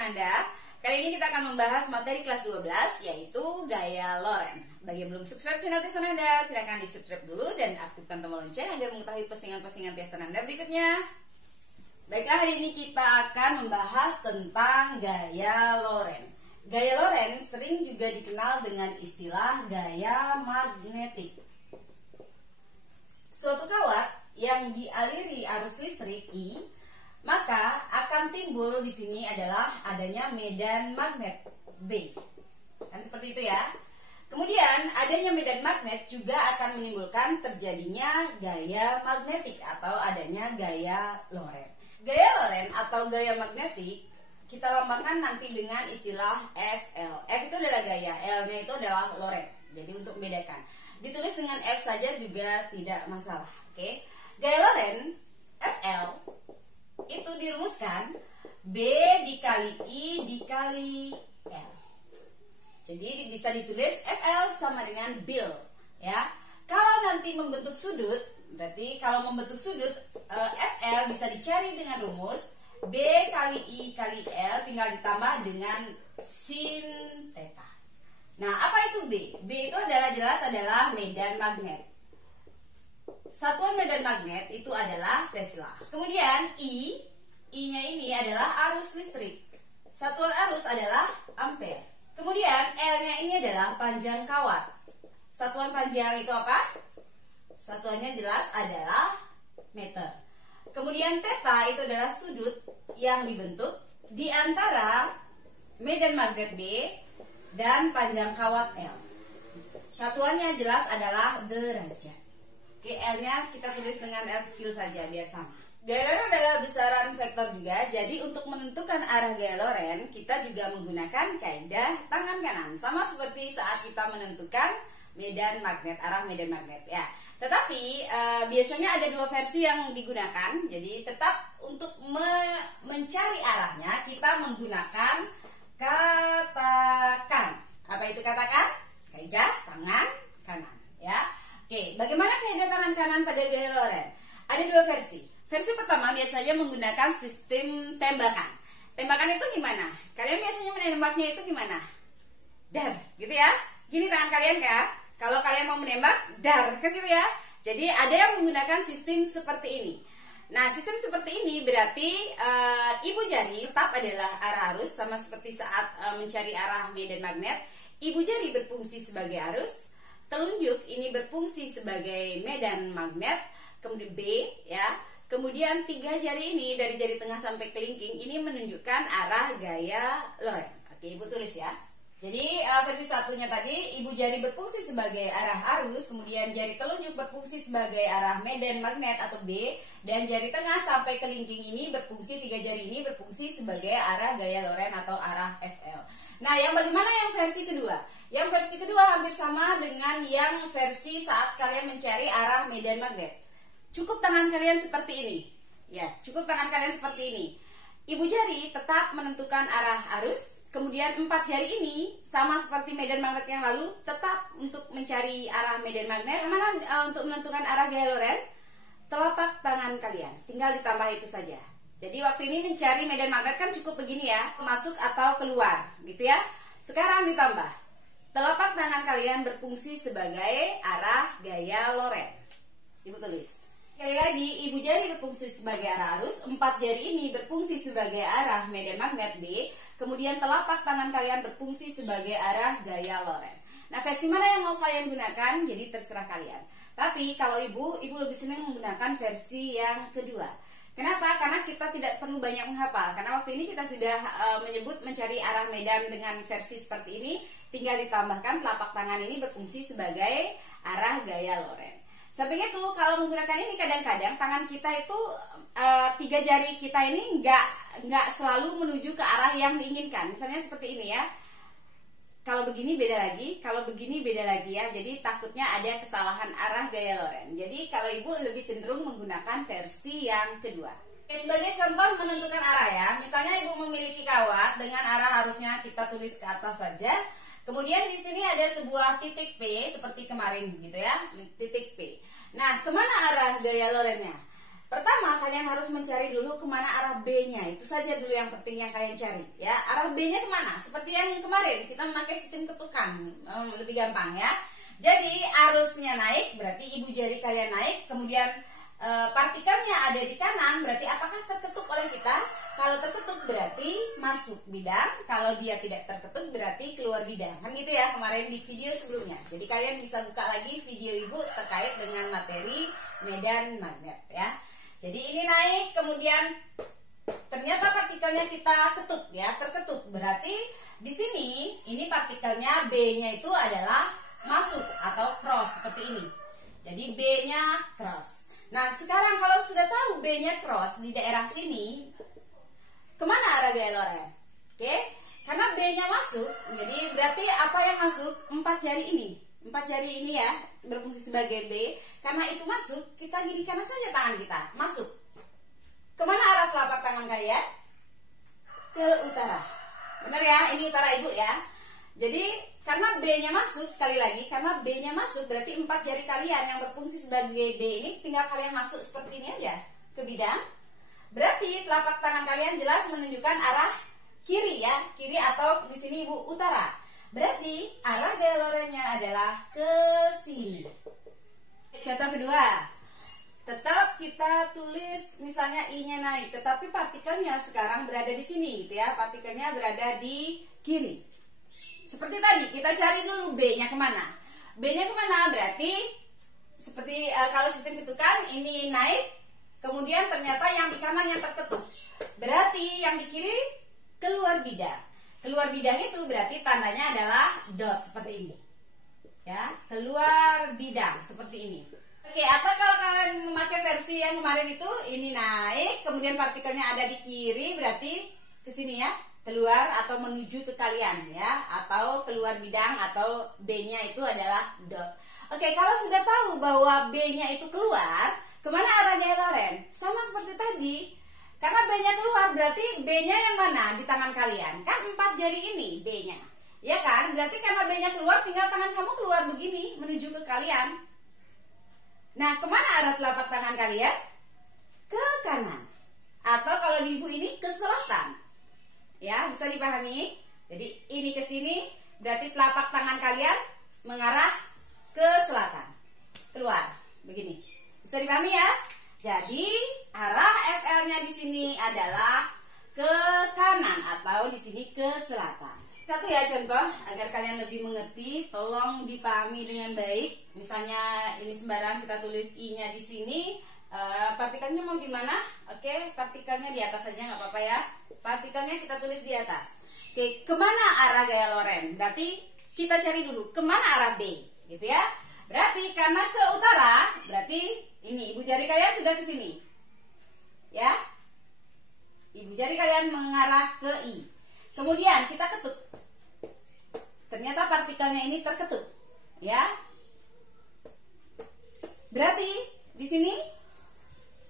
Sananda. Kali ini kita akan membahas materi kelas 12 yaitu gaya Loren. Bagi yang belum subscribe channel Tia Sananda, silahkan di subscribe dulu dan aktifkan tombol lonceng agar mengetahui postingan-postingan Tia Sananda berikutnya. Baiklah, hari ini kita akan membahas tentang gaya Loren. Gaya Loren sering juga dikenal dengan istilah gaya magnetik. Suatu kawat yang dialiri arus listrik I, maka akan timbul di sini adalah adanya medan magnet B. Kan seperti itu ya. Kemudian adanya medan magnet juga akan menimbulkan terjadinya gaya magnetik atau adanya gaya Loren. Gaya Loren atau gaya magnetik kita lambangkan nanti dengan istilah FL. F itu adalah gaya, L-nya itu adalah Loren. Jadi untuk membedakan, ditulis dengan F saja juga tidak masalah. Oke. Gaya Loren FL itu dirumuskan B dikali I dikali L. Jadi bisa ditulis FL sama dengan Bil, ya. Kalau nanti membentuk sudut, berarti kalau membentuk sudut FL bisa dicari dengan rumus B kali I kali L tinggal ditambah dengan sin theta. Nah, apa itu B? B itu jelas adalah medan magnet. Satuan medan magnet itu adalah Tesla. Kemudian I-nya ini adalah arus listrik. Satuan arus adalah ampere. Kemudian L-nya ini adalah panjang kawat. Satuan panjang itu apa? Satuannya jelas adalah meter. Kemudian theta itu adalah sudut yang dibentuk di antara medan magnet B dan panjang kawat L. Satuannya jelas adalah derajat. Oke, L-nya kita tulis dengan L kecil saja biar sama. Gaya Loren adalah besaran vektor juga. Jadi untuk menentukan arah gaya Loren, kita juga menggunakan kaidah tangan kanan, sama seperti saat kita menentukan medan magnet, arah medan magnet ya. Tetapi biasanya ada dua versi yang digunakan. Jadi tetap untuk mencari arahnya kita menggunakan katakan. Apa itu katakan? Kaidah tangan kanan ya. Oke, bagaimana kaidah tangan kanan pada gaya Loren? Ada dua versi. Versi pertama biasanya menggunakan sistem tembakan. Tembakan itu gimana? Kalian biasanya menembaknya itu gimana? Dar, gitu ya. Gini tangan kalian ya. Kalau kalian mau menembak, dar, kan gitu ya. Jadi ada yang menggunakan sistem seperti ini. Nah, sistem seperti ini berarti ibu jari tetap adalah arah arus, sama seperti saat mencari arah medan magnet. Ibu jari berfungsi sebagai arus, telunjuk ini berfungsi sebagai medan magnet, kemudian B ya. Kemudian tiga jari ini dari jari tengah sampai kelingking ini menunjukkan arah gaya Loren. Oke, ibu tulis ya. Jadi versi satunya tadi ibu jari berfungsi sebagai arah arus, kemudian jari telunjuk berfungsi sebagai arah medan magnet atau B, dan jari tengah sampai kelingking ini berfungsi, tiga jari ini berfungsi sebagai arah gaya Loren atau arah FL. Nah, yang bagaimana yang versi kedua? Yang versi kedua hampir sama dengan yang versi saat kalian mencari arah medan magnet. Cukup tangan kalian seperti ini. Ya, cukup tangan kalian seperti ini. Ibu jari tetap menentukan arah arus, kemudian empat jari ini sama seperti medan magnet yang lalu tetap untuk mencari arah medan magnet. Yang mana untuk menentukan arah gaya Loren? Telapak tangan kalian, tinggal ditambah itu saja. Jadi waktu ini mencari medan magnet kan cukup begini ya, masuk atau keluar, gitu ya. Sekarang ditambah, telapak tangan kalian berfungsi sebagai arah gaya Loren. Ibu tulis. Sekali lagi, ibu jari berfungsi sebagai arah arus, empat jari ini berfungsi sebagai arah medan magnet B, kemudian telapak tangan kalian berfungsi sebagai arah gaya Loren. Nah, versi mana yang mau kalian gunakan? Jadi terserah kalian. Tapi kalau ibu lebih senang menggunakan versi yang kedua. Kenapa? Karena kita tidak perlu banyak menghafal. Karena waktu ini kita sudah menyebut mencari arah medan dengan versi seperti ini, tinggal ditambahkan telapak tangan ini berfungsi sebagai arah gaya Loren. Sampai itu kalau menggunakan ini kadang-kadang tangan kita itu tiga jari kita ini nggak selalu menuju ke arah yang diinginkan. Misalnya seperti ini ya. Kalau begini beda lagi, kalau begini beda lagi ya. Jadi takutnya ada kesalahan arah gaya Loren. Jadi kalau ibu lebih cenderung menggunakan versi yang kedua. Oke, sebagai contoh menentukan arah ya. Misalnya ibu memiliki kawat dengan arah harusnya kita tulis ke atas saja. Kemudian di sini ada sebuah titik P seperti kemarin gitu ya, titik P. Nah, kemana arah gaya Lorennya? Pertama, kalian harus mencari dulu kemana arah B-nya. Itu saja dulu yang penting yang kalian cari. Ya, arah B-nya kemana? Seperti yang kemarin, kita memakai sistem ketukan. Lebih gampang ya. Jadi, arusnya naik, berarti ibu jari kalian naik. Kemudian, partikelnya ada di kanan, berarti apakah terketuk oleh kita? Kalau terketuk berarti masuk bidang. Kalau dia tidak terketuk berarti keluar bidang. Kan gitu ya, kemarin di video sebelumnya. Jadi, kalian bisa buka lagi video ibu terkait dengan materi medan magnet ya. Jadi ini naik, kemudian ternyata partikelnya kita ketuk ya, terketuk. Berarti di sini ini partikelnya B-nya itu adalah masuk atau cross seperti ini. Jadi B-nya cross. Nah, sekarang kalau sudah tahu B-nya cross di daerah sini, kemana arah gaya Loren? Oke, karena B-nya masuk, jadi berarti apa yang masuk? 4 jari ini. 4 jari ini ya, berfungsi sebagai B. Karena itu masuk, kita ginikan saja tangan kita. Masuk. Kemana arah telapak tangan kalian? Ke utara. Benar ya? Ini utara ibu ya. Jadi, karena B-nya masuk, sekali lagi, karena B-nya masuk, berarti 4 jari kalian yang berfungsi sebagai B ini, tinggal kalian masuk seperti ini aja. Ke bidang. Berarti, telapak tangan kalian jelas menunjukkan arah kiri ya. Kiri atau di sini ibu utara. Berarti, arah gaya Lorennya adalah ke sini. Contoh kedua, tetap kita tulis misalnya I-nya naik, tetapi partikelnya sekarang berada di sini gitu ya, partikelnya berada di kiri. Seperti tadi, kita cari dulu B-nya kemana. B-nya kemana? Berarti seperti kalau sistem ketukan, ini naik, kemudian ternyata yang di kanan yang terketuk. Berarti yang di kiri keluar bidang. Keluar bidang itu berarti tandanya adalah dot seperti ini. Ya, keluar bidang seperti ini. Oke, atau kalau kalian memakai versi yang kemarin itu, ini naik, kemudian partikelnya ada di kiri, berarti ke sini ya, keluar atau menuju ke kalian ya, atau keluar bidang atau B-nya itu adalah dot. Oke, kalau sudah tahu bahwa B-nya itu keluar, kemana arahnya Loren? Sama seperti tadi. Karena B-nya keluar, berarti B-nya yang mana di tangan kalian? Kan 4 jari ini B-nya. Ya kan? Berarti karena B-nya keluar, tinggal tangan kamu keluar begini, menuju ke kalian. Nah, kemana arah telapak tangan kalian? Ke kanan. Atau kalau di ibu ini, ke selatan. Ya, bisa dipahami? Jadi, ini ke sini, berarti telapak tangan kalian mengarah ke selatan. Keluar, begini. Bisa dipahami ya? Jadi, arah FL-nya di sini adalah ke kanan atau di sini ke selatan. Satu ya contoh agar kalian lebih mengerti, tolong dipahami dengan baik. Misalnya ini sembarang kita tulis I-nya di sini, partikelnya mau di mana? Oke, partikelnya di atas saja nggak apa-apa ya. Partikelnya kita tulis di atas. Oke, kemana arah gaya Loren? Berarti kita cari dulu kemana arah B, gitu ya. Berarti karena ke utara, berarti ini ibu jari kalian sudah ke sini, ya. Ibu jari kalian mengarah ke I. Kemudian kita ketuk. Ternyata partikelnya ini terketuk, ya. Berarti di sini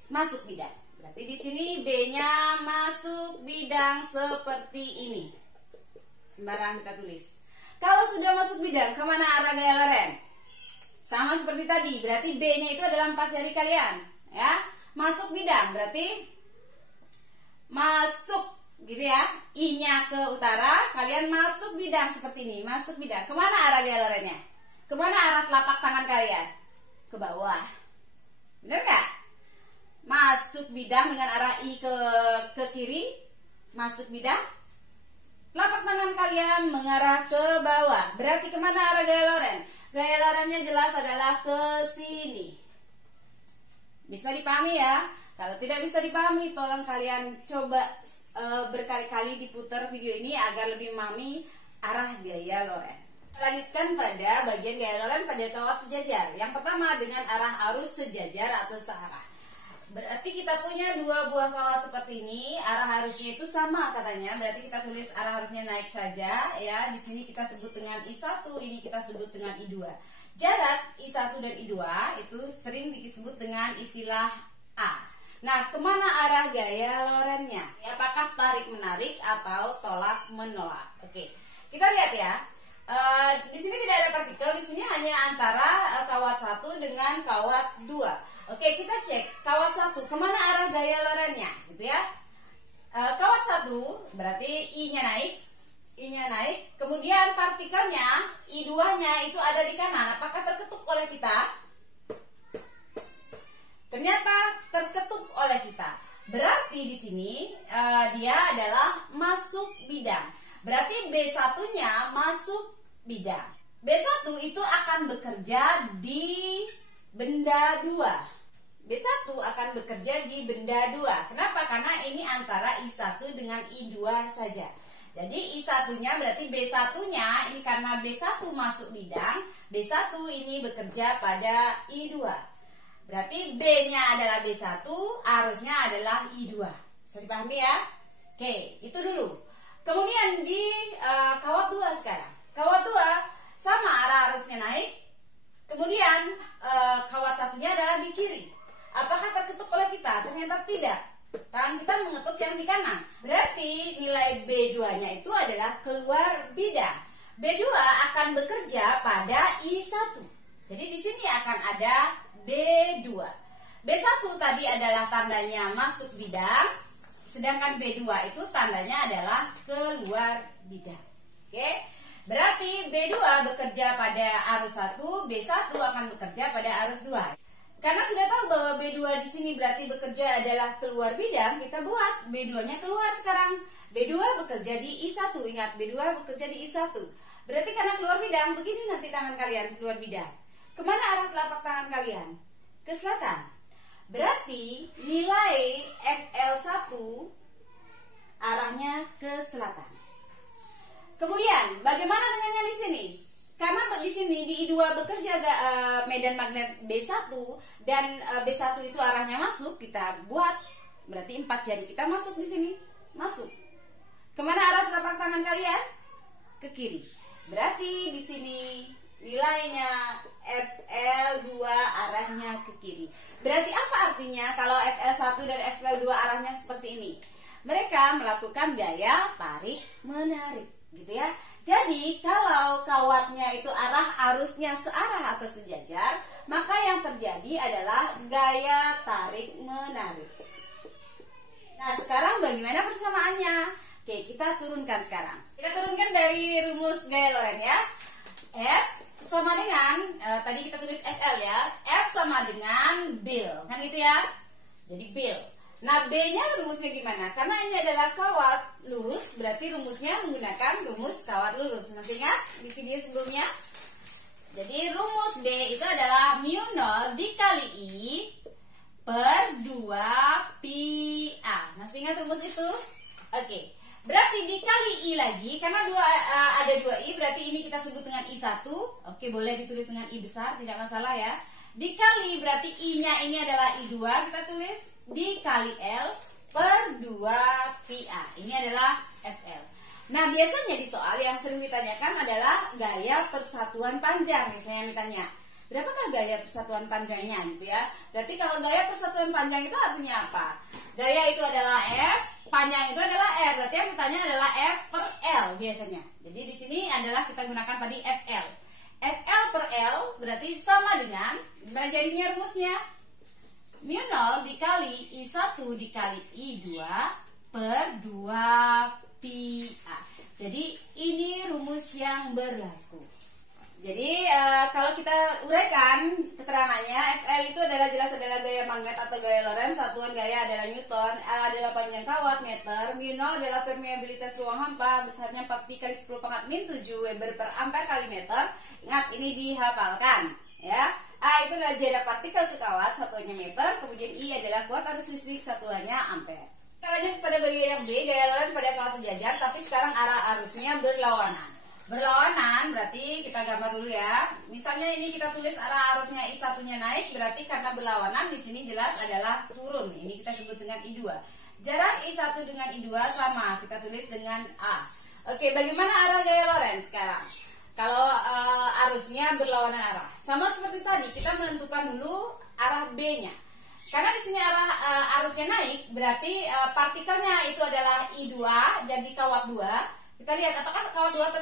masuk bidang. Berarti di sini B-nya masuk bidang seperti ini. Sembarang kita tulis. Kalau sudah masuk bidang, kemana arah gaya Loren? Sama seperti tadi. Berarti B-nya itu adalah 4 jari kalian, ya. Masuk bidang berarti masuk, gitu ya. I-nya ke utara, kalian masuk bidang seperti ini. Masuk bidang. Kemana arah gaya Lorennya? Kemana arah telapak tangan kalian? Ke bawah. Bener gak? Masuk bidang dengan arah I ke kiri. Masuk bidang. Telapak tangan kalian mengarah ke bawah. Berarti kemana arah gaya Loren? Gaya Lorennya jelas adalah ke sini. Bisa dipahami ya? Kalau tidak bisa dipahami, tolong kalian coba berkali-kali diputar video ini agar lebih memahami arah gaya Loren. Lanjutkan pada bagian gaya Loren pada kawat sejajar. Yang pertama dengan arah arus sejajar atau searah. Berarti kita punya 2 buah kawat seperti ini, arah arusnya itu sama katanya. Berarti kita tulis arah arusnya naik saja ya. Di sini kita sebut dengan I1, ini kita sebut dengan I2. Jarak I1 dan I2 itu sering disebut dengan istilah A. Nah, kemana arah gaya Lorennya? Apakah tarik-menarik atau tolak-menolak? Oke, kita lihat ya. Di sini tidak ada partikel, di sini hanya antara kawat 1 dengan kawat 2. Oke, kita cek kawat 1 kemana arah gaya lorennya, gitu ya. Kawat 1 berarti I-nya naik, kemudian partikelnya I2-nya itu ada di kanan. Apakah terketuk oleh kita? Ternyata terketuk oleh kita. Berarti di sini dia adalah masuk bidang. Berarti B1-nya masuk bidang. B1 itu akan bekerja di benda 2. B1 akan bekerja di benda 2. Kenapa? Karena ini antara I1 dengan I2 saja. Jadi I1-nya berarti B1-nya ini karena B1 masuk bidang, B1 ini bekerja pada I2. Berarti B-nya adalah B1, arusnya adalah I2. Bisa dipahami ya? Oke, itu dulu. Kemudian di kawat 2 sekarang. Kawat 2 sama arah arusnya naik. Kemudian kawat satunya adalah di kiri. Apakah terketuk oleh kita? Ternyata tidak. Tangan kita mengetuk yang di kanan. Berarti nilai B2-nya itu adalah keluar bidang. B2 akan bekerja pada I1. Jadi di sini akan ada B2. B1 tadi adalah tandanya masuk bidang, sedangkan B2 itu tandanya adalah keluar bidang. Oke? Berarti B2 bekerja pada arus 1, B1 akan bekerja pada arus 2. Karena sudah tahu bahwa B2 di sini berarti bekerja adalah keluar bidang, kita buat B2-nya keluar sekarang. B2 bekerja di I1, ingat B2 bekerja di I1. Berarti karena keluar bidang, begini nanti tangan kalian keluar bidang. Kemana arah telapak tangan kalian? Ke selatan. Berarti nilai FL1 arahnya ke selatan. Kemudian bagaimana dengannya di sini? Karena di sini di I2 bekerja medan magnet B1 dan B1 itu arahnya masuk, kita buat berarti 4 jari kita masuk di sini, masuk. Kemana arah telapak tangan kalian? Ke kiri. Berarti di sini nilainya FL2 arahnya ke kiri. Berarti apa artinya kalau FL1 dan FL2 arahnya seperti ini? Mereka melakukan gaya tarik menarik, gitu ya. Jadi kalau kawatnya itu arah arusnya searah atau sejajar, maka yang terjadi adalah gaya tarik menarik. Nah, sekarang bagaimana persamaannya? Oke, kita turunkan sekarang. Kita turunkan dari rumus gaya Lorentz ya. F sama dengan tadi kita tulis FL ya. F sama dengan bil, kan itu ya. Jadi bil. Nah, B-nya rumusnya gimana? Karena ini adalah kawat lurus, berarti rumusnya menggunakan rumus kawat lurus. Masih ingat di video sebelumnya? Jadi rumus B itu adalah mu 0 dikali I per 2 pi A. Masih ingat rumus itu? Oke. Berarti dikali I lagi, karena ada 2 I, berarti ini kita sebut dengan I1. Oke, boleh ditulis dengan I besar, tidak masalah ya. Dikali berarti I-nya ini adalah I2, kita tulis dikali L per 2 pi A. Ini adalah FL. Nah, biasanya di soal yang sering ditanyakan adalah gaya persatuan panjang. Misalnya yang ditanya, berapakah gaya persatuan panjangnya gitu ya. Berarti kalau gaya persatuan panjang itu artinya apa? Gaya itu adalah F, panjang itu adalah R. Berarti yang ditanya adalah F per L biasanya. Jadi di sini adalah kita gunakan tadi FL. FL per L berarti sama dengan, gimana jadinya rumusnya? Mu 0 dikali I1 dikali I2 per 2 pi A. Jadi ini rumus yang berlaku. Jadi kalau kita uraikan keterangannya, FL itu jelas adalah gaya magnet atau gaya Lorentz, satuan gaya adalah Newton, L adalah panjang kawat meter, mu 0 adalah permeabilitas ruang hampa, besarnya 4 pi kali 10 pangkat min 7 Weber per ampere kali meter. Ingat, ini dihafalkan ya. A itu adalah jarak partikel ke kawat, satuannya meter, kemudian I adalah kuat arus listrik, satuannya ampere. Kita lanjut pada bagian yang B, gaya Lorentz pada kawat sejajar, tapi sekarang arah arusnya berlawanan. Berlawanan berarti kita gambar dulu ya. Misalnya ini kita tulis arah arusnya I1-nya naik, berarti karena berlawanan di sini jelas adalah turun. Ini kita sebut dengan I2. Jarak I1 dengan I2 sama, kita tulis dengan A. Oke, bagaimana arah gaya Lorentz sekarang? Kalau arusnya berlawanan arah, sama seperti tadi, kita menentukan dulu arah B-nya. Karena di sini arah arusnya naik, berarti partikelnya itu adalah I2, jadi kawat 2. Kita lihat apakah kawat 2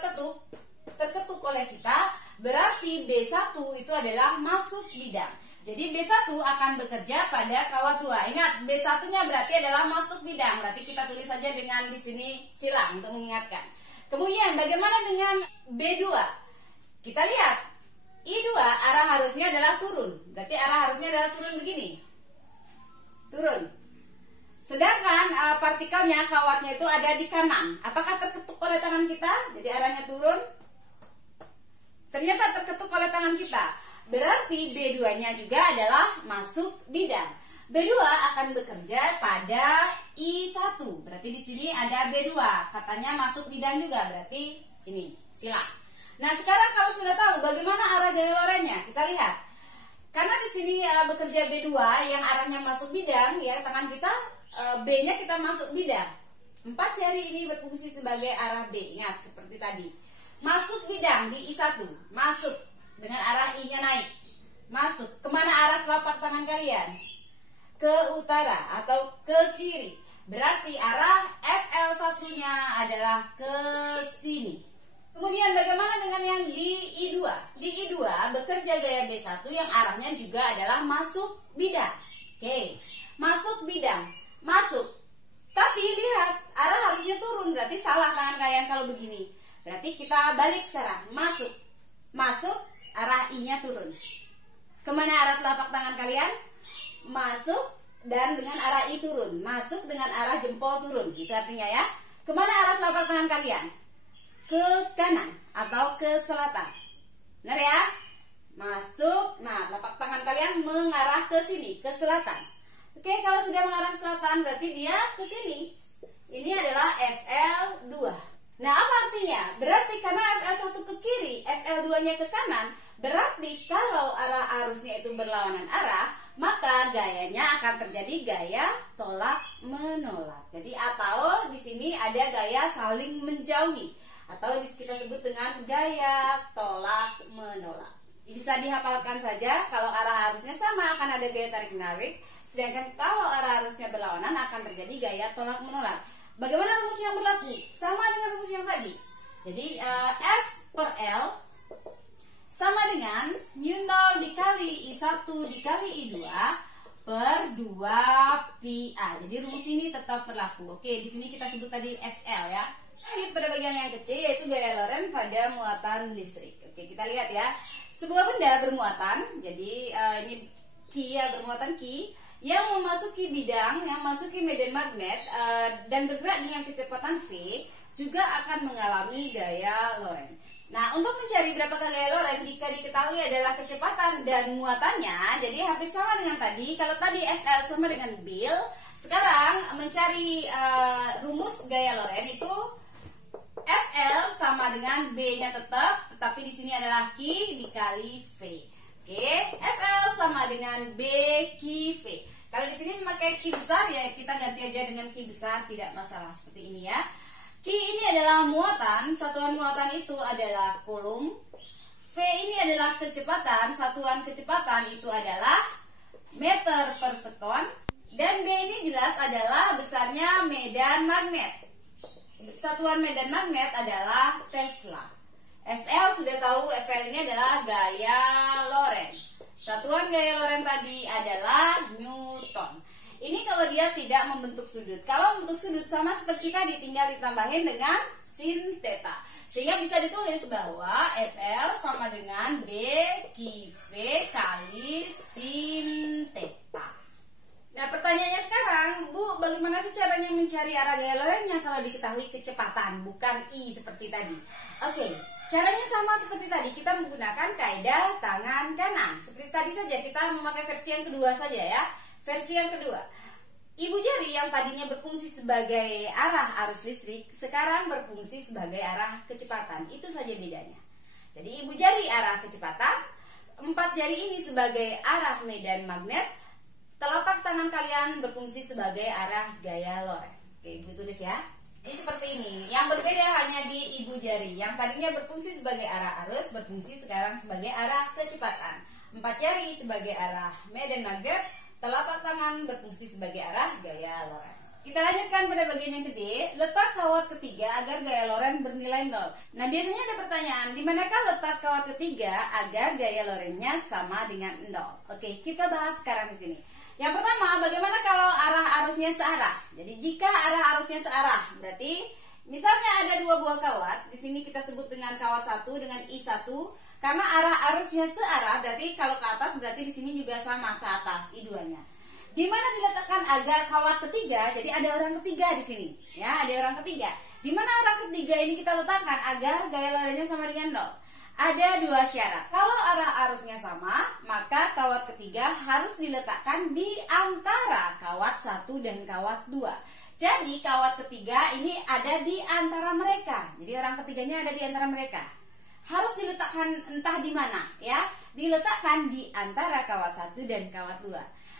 terketuk oleh kita, berarti B1 itu adalah masuk bidang. Jadi B1 akan bekerja pada kawat 2. Ingat, B1-nya berarti adalah masuk bidang. Berarti kita tulis saja dengan di sini silang untuk mengingatkan. Kemudian bagaimana dengan B2? Kita lihat, I2 arah harusnya adalah turun. Berarti arah harusnya adalah turun begini. Turun. Sedangkan partikelnya, kawatnya itu ada di kanan. Apakah terketuk oleh tangan kita? Jadi arahnya turun. Ternyata terketuk oleh tangan kita. Berarti B2-nya juga adalah masuk bidang. B2 akan bekerja pada I1. Berarti di sini ada B2. Katanya masuk bidang juga. Berarti ini silang. Nah, sekarang kalau sudah tahu bagaimana arah gaya lorennya, kita lihat. Karena di sini bekerja B2 yang arahnya masuk bidang, ya tangan kita B-nya kita masuk bidang. 4 jari ini berfungsi sebagai arah B. Ingat seperti tadi. Masuk bidang di I1. Masuk. Dengan arah I-nya naik. Masuk. Kemana arah telapak tangan kalian? Ke utara atau ke kiri. Berarti arah FL1-nya adalah ke sini. Kemudian bagaimana dengan yang di I2? Di I2 bekerja gaya B1 yang arahnya juga adalah masuk bidang. Oke. Masuk bidang. Masuk. Tapi lihat, arah harusnya turun. Berarti salah tangan kalian kalau begini. Berarti kita balik sekarang. Masuk. Masuk. Arah I-nya turun. Kemana arah telapak tangan kalian? Masuk dan dengan arah I turun. Masuk dengan arah jempol turun. Itu artinya ya. Kemana arah telapak tangan kalian? Ke kanan atau ke selatan. Benar ya? Masuk. Nah, telapak tangan kalian mengarah ke sini, ke selatan. Oke, kalau sudah mengarah ke selatan berarti dia ke sini. Ini adalah FL2. Nah, apa artinya? Berarti karena FL1 ke kiri, FL2-nya ke kanan, berarti kalau arah arusnya itu berlawanan arah, maka gayanya akan terjadi gaya tolak menolak. Jadi atau di sini ada gaya saling menjauhi atau kita sebut dengan gaya tolak menolak. Bisa dihafalkan saja, kalau arah arusnya sama akan ada gaya tarik menarik, sedangkan kalau arah arusnya berlawanan akan terjadi gaya tolak menolak. Bagaimana rumus yang berlaku? Sama dengan rumus yang tadi. Jadi F per L sama dengan mu 0 dikali I1 dikali I2 per 2PA. Jadi rumus ini tetap berlaku. Oke, di sini kita sebut tadi FL ya. Lanjut pada bagian yang kecil yaitu gaya Lorentz pada muatan listrik. Oke, kita lihat ya. Sebuah benda bermuatan, jadi ini Q ya, bermuatan Q yang memasuki bidang, yang memasuki medan magnet dan bergerak dengan kecepatan V juga akan mengalami gaya Lorentz. Nah, untuk mencari berapakah gaya Lorentz jika diketahui adalah kecepatan dan muatannya, jadi hampir sama dengan tadi. Kalau tadi FL sama dengan Bill, sekarang mencari rumus gaya Lorentz itu FL sama dengan B-nya tetap, tetapi di sini adalah Q dikali V. Oke, FL sama dengan B Q V. Kalau di sini memakai Q besar ya kita ganti aja dengan Q besar, tidak masalah seperti ini ya. Q ini adalah muatan, satuan muatan itu adalah Coulomb. V ini adalah kecepatan, satuan kecepatan itu adalah meter per sekon. Dan B ini jelas adalah besarnya medan magnet. Satuan medan magnet adalah Tesla. FL sudah tahu, FL ini adalah gaya Lorentz. Satuan gaya Lorentz tadi adalah Newton. Ini kalau dia tidak membentuk sudut. Kalau membentuk sudut sama seperti tadi, tinggal ditambahin dengan sin theta. Sehingga bisa ditulis bahwa FL sama dengan B Q V kali sin theta. Nah, pertanyaannya sekarang, Bu, bagaimana sih caranya mencari arah gaya Lorentz-nya kalau diketahui kecepatan, bukan I seperti tadi? Oke, caranya sama seperti tadi, kita menggunakan kaidah tangan kanan. Seperti tadi saja, kita memakai versi yang kedua saja ya. Versi yang kedua, ibu jari yang tadinya berfungsi sebagai arah arus listrik, sekarang berfungsi sebagai arah kecepatan. Itu saja bedanya. Jadi ibu jari arah kecepatan, 4 jari ini sebagai arah medan magnet, telapak tangan kalian berfungsi sebagai arah gaya Lorentz. Oke, ibu tulis ya. Ini seperti ini. Yang berbeda hanya di ibu jari. Yang tadinya berfungsi sebagai arah arus, berfungsi sekarang sebagai arah kecepatan. 4 jari sebagai arah medan magnet, telapak tangan berfungsi sebagai arah gaya Lorentz. Kita lanjutkan pada bagian yang gede, letak kawat ketiga agar gaya Lorentz bernilai 0. Nah, biasanya ada pertanyaan, di manakah letak kawat ketiga agar gaya Lorentz-nya sama dengan 0? Oke, kita bahas sekarang di sini. Yang pertama, bagaimana kalau arah arusnya searah? Jadi, jika arah arusnya searah, berarti misalnya ada dua buah kawat, di sini kita sebut dengan kawat 1 dengan I1, karena arah arusnya searah, berarti kalau ke atas berarti di sini juga sama ke atas I2-nya. Di mana diletakkan agar kawat ketiga? Jadi ada orang ketiga di sini, ya, ada orang ketiga. Di mana orang ketiga ini kita letakkan agar gaya Lorentz-nya sama dengan 0? Ada dua syarat. Kalau arah arusnya sama, maka kawat ketiga harus diletakkan di antara kawat 1 dan kawat 2. Jadi kawat ketiga ini ada di antara mereka. Jadi orang ketiganya ada di antara mereka. Harus diletakkan entah di mana, ya. Diletakkan di antara kawat 1 dan kawat 2.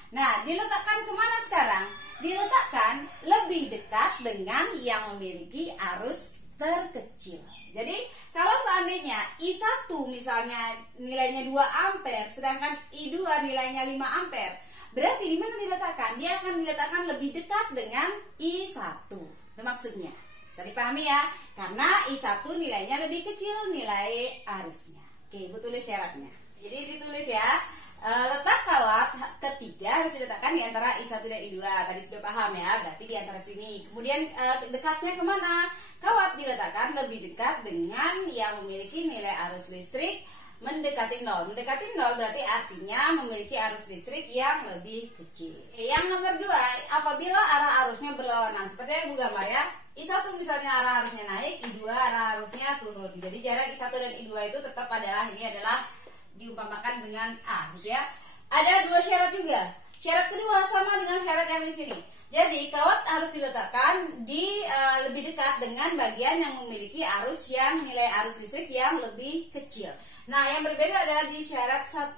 Nah, diletakkan kemana sekarang? Diletakkan lebih dekat dengan yang memiliki arus terkecil. Jadi, kalau seandainya I1 misalnya nilainya 2 ampere, sedangkan I2 nilainya 5 ampere, berarti di mana diletakkan? Dia akan diletakkan lebih dekat dengan I1. Itu maksudnya. Bisa dipahami ya? Karena I1 nilainya lebih kecil nilai arusnya. Oke, Ibu tulis syaratnya. Jadi ditulis ya. Letak kawat ketiga harus diletakkan di antara I1 dan I2. Tadi sudah paham ya, berarti di antara sini. Kemudian dekatnya kemana? Kawat diletakkan lebih dekat dengan yang memiliki nilai arus listrik mendekati 0. Mendekati 0 berarti artinya memiliki arus listrik yang lebih kecil. Yang nomor 2, apabila arah arusnya berlawanan, seperti yang Ibu gambar ya. I1 misalnya arah arusnya naik, I2 arah arusnya turun. Jadi jarak I1 dan I2 itu tetap ini adalah diumpamakan dengan A, gitu ya. Ada dua syarat juga. Syarat kedua sama dengan syarat yang di sini. Jadi kawat harus diletakkan di lebih dekat dengan bagian yang memiliki arus yang nilai arus listrik yang lebih kecil. Nah, yang berbeda adalah di syarat 1.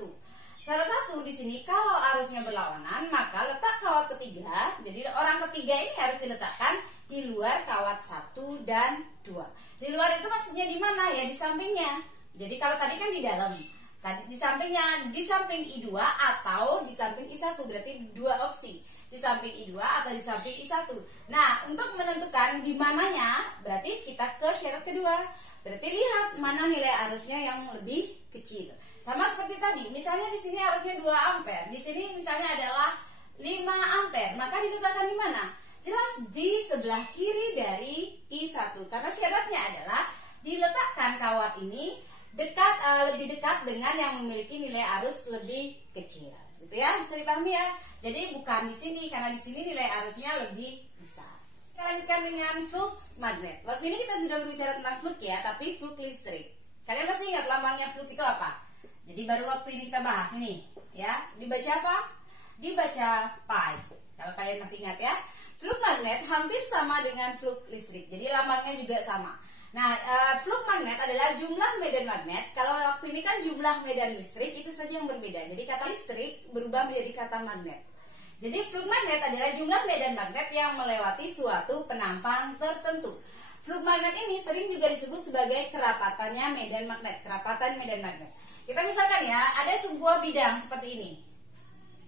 Syarat 1 di sini kalau arusnya berlawanan, maka letak kawat ketiga. Jadi orang ketiga ini harus diletakkan di luar kawat 1 dan 2. Di luar itu maksudnya di mana? Ya di sampingnya. Jadi kalau tadi kan di dalam. Tadi di sampingnya, di samping I2 atau di samping I1, berarti dua opsi. Di samping I2 atau di samping I1. Nah, untuk menentukan di mananya, berarti kita ke syarat kedua. Berarti lihat mana nilai arusnya yang lebih kecil. Sama seperti tadi, misalnya di sini arusnya 2 ampere, di sini misalnya adalah 5 ampere, maka diletakkan di mana? Jelas di sebelah kiri dari I1. Karena syaratnya adalah diletakkan kawat ini lebih dekat dengan yang memiliki nilai arus lebih kecil, gitu ya, bisa dipahami ya. Jadi bukan di sini, karena di sini nilai arusnya lebih besar. Kita lanjutkan dengan flux magnet. Waktu ini kita sudah berbicara tentang flux ya, tapi flux listrik. Kalian masih ingat lambangnya flux itu apa? Jadi baru waktu ini kita bahas ini, ya. Dibaca apa? Dibaca pi. Kalau kalian masih ingat ya, flux magnet hampir sama dengan flux listrik. Jadi lambangnya juga sama. Nah, flux magnet adalah jumlah medan magnet. Kalau waktu ini kan jumlah medan listrik, itu saja yang berbeda. Jadi kata listrik berubah menjadi kata magnet. Jadi flux magnet adalah jumlah medan magnet yang melewati suatu penampang tertentu. Flux magnet ini sering juga disebut sebagai kerapatannya medan magnet. Kerapatan medan magnet. Kita misalkan ya, ada sebuah bidang seperti ini.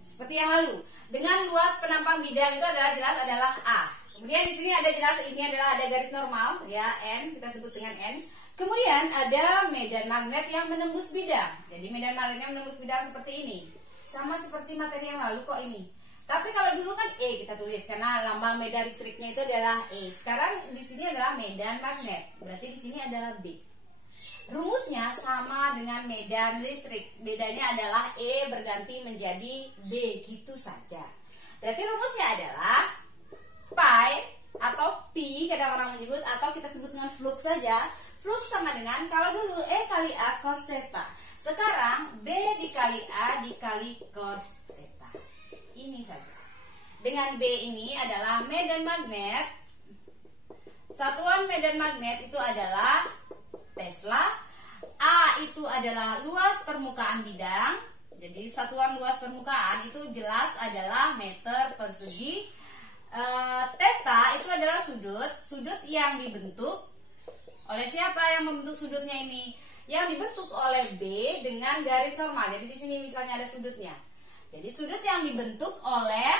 Seperti yang lalu. Dengan luas penampang bidang itu jelas adalah A. Kemudian di sini ada jelas ini adalah ada garis normal ya, N, kita sebut dengan N. Kemudian ada medan magnet yang menembus bidang. Jadi medan magnetnya menembus bidang seperti ini. Sama seperti materi yang lalu kok ini. Tapi kalau dulu kan E kita tulis karena lambang medan listriknya itu adalah E. Sekarang di sini adalah medan magnet. Berarti di sini adalah B. Rumusnya sama dengan medan listrik. Bedanya adalah E berganti menjadi B, gitu saja. Berarti rumusnya adalah pi atau pi, kadang orang menyebut, atau kita sebut dengan flux saja. Flux sama dengan, kalau dulu E kali A cos theta, sekarang B dikali A dikali cos theta. Ini saja. Dengan B ini adalah medan magnet. Satuan medan magnet itu adalah Tesla. A itu adalah luas permukaan bidang. Jadi satuan luas permukaan itu jelas adalah meter persegi. Theta itu adalah sudut yang dibentuk oleh siapa yang membentuk sudutnya ini? Yang dibentuk oleh B dengan garis normal. Jadi di sini misalnya ada sudutnya. Jadi sudut yang dibentuk oleh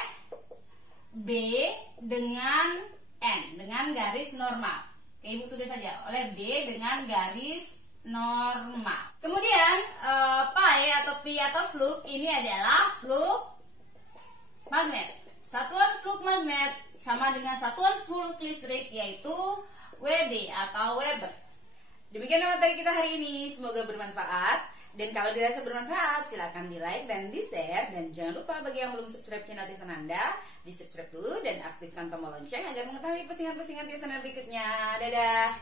B dengan N dengan garis normal. Oke, Ibu tulis saja oleh B dengan garis normal. Kemudian pi atau fluk ini adalah fluk magnet. Satuan fluk magnet sama dengan satuan fluk listrik yaitu Wb atau Weber. Demikianlah materi kita hari ini, semoga bermanfaat. Dan kalau dirasa bermanfaat, silakan di like dan di share. Dan jangan lupa bagi yang belum subscribe channel Tia Sananda, di subscribe dulu dan aktifkan tombol lonceng agar mengetahui postingan-postingan Tia Sananda berikutnya. Dadah.